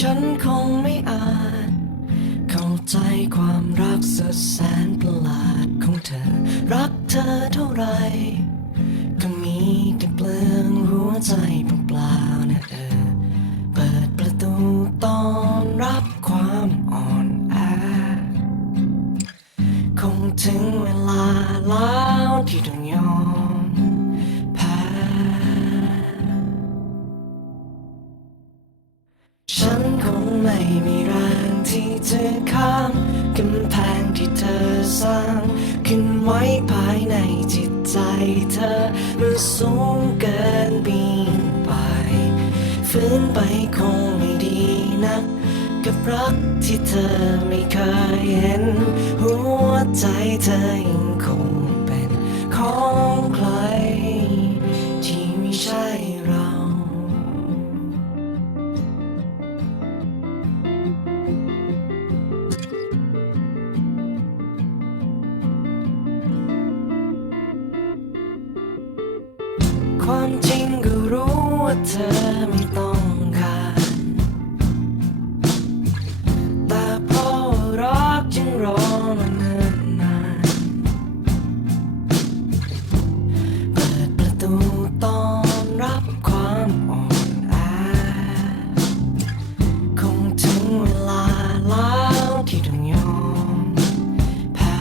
ฉันคงไม่อาจเข้าใจความรักสุดแสนประหลาดของเธอรักเธอเท่าไรก็มีแต่เปลืองหัวใจเปล่าๆนะเปิดประตูต้อนรับความอ่อนแอคงถึงเวลาแล้วที่ต้องยอมแพ้ฉันคงไม่มีแรงที่จะข้ามกำแพงที่เธอสร้างขึ้นไว้ภายในจิตใจเธอมันสูงเกินปีนไปฝืนไปคงไม่ดีนักกับรักที่เธอไม่เคยเห็นหัวใจเธอยังคงเป็นของใครที่ไม่ใช่เรา ความจริงก็รู้ว่าเธอไม่ต้องการแต่เพราะว่ารักจึงรอมาเนิ่นนานเปิดประตูต้อนรับความอ่อนแอคงถึงเวลาแล้วที่ต้องยอมแพ้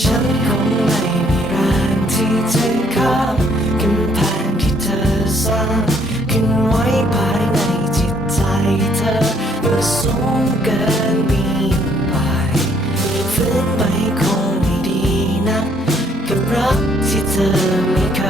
ฉันคงไม่มีแรงที่จะข้ามกำแพงที่เธอสร้างขึ้นไว้ภายในจิตใจเธอมันสูงเกินปีนไปฝืนไปคงไม่ดีนักกับรักที่เธอไม่เค